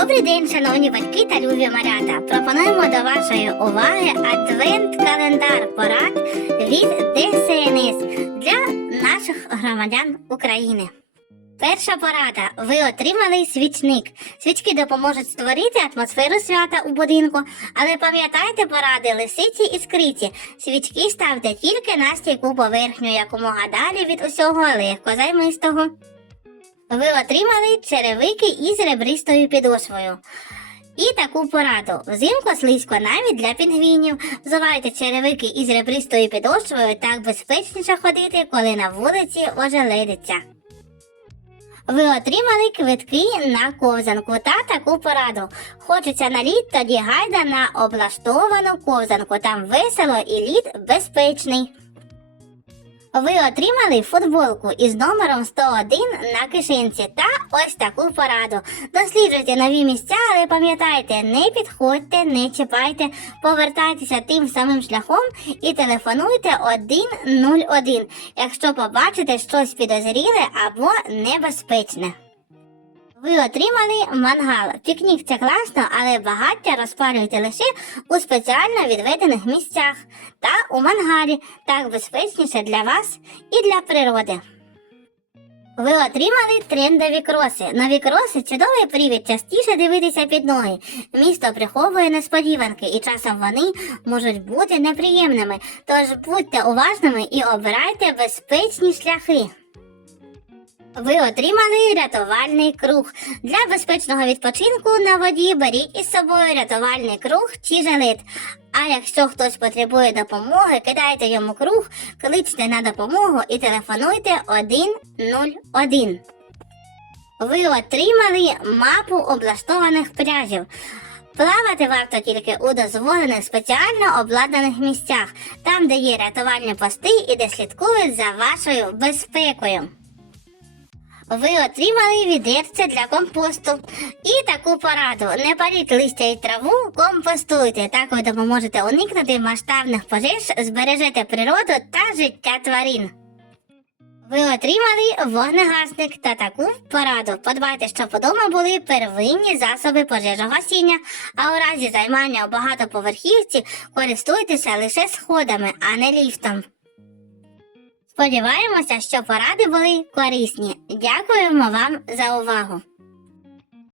Добрий день, шановні батьки та любі малята. Пропонуємо до вашої уваги адвент-календар порад від ДСНС для наших громадян України. Перша порада. Ви отримали свічник. Свічки допоможуть створити атмосферу свята у будинку, але пам'ятайте поради лисиці і скриці. Свічки ставте тільки на стійку поверхню, якомога далі від усього легко займистого. Ви отримали черевики із ребристою підошвою. І таку пораду. Взимку слизько навіть для пінгвінів. Взувайте черевики із ребристою підошвою, так безпечніше ходити, коли на вулиці ожеледиться. Ви отримали квитки на ковзанку та таку пораду. Хочеться на лід, тоді гайда на облаштовану ковзанку. Там весело і лід безпечний. Ви отримали футболку із номером 101 на кишенці та ось таку пораду. Досліджуйте нові місця, але пам'ятайте, не підходьте, не чіпайте, повертайтеся тим самим шляхом і телефонуйте 101, якщо побачите щось підозріле або небезпечне. Ви отримали мангал. Пікнік це класно, але багаття розпалюйте лише у спеціально відведених місцях та у мангалі. Так безпечніше для вас і для природи. Ви отримали трендові кроси. Нові кроси чудовий привід частіше дивитися під ноги. Місто приховує несподіванки, і часом вони можуть бути неприємними. Тож будьте уважними і обирайте безпечні шляхи. Ви отримали рятувальний круг. Для безпечного відпочинку на воді беріть із собою рятувальний круг чи жилет. А якщо хтось потребує допомоги, кидайте йому круг, кличте на допомогу і телефонуйте 101. Ви отримали мапу облаштованих пляжів. Плавати варто тільки у дозволених спеціально обладнаних місцях, там, де є рятувальні пости і де слідкують за вашою безпекою. Ви отримали відерце для компосту. І таку пораду: не паріть листя і траву, компостуйте. Так ви допоможете уникнути масштабних пожеж, збережете природу та життя тварин. Ви отримали вогнегасник та таку пораду. Подбайте, щоб вдома були первинні засоби пожежогасіння, а у разі займання у багатоповерхівці користуйтеся лише сходами, а не ліфтом. Сподіваємося, що поради були корисні. Дякуємо вам за увагу.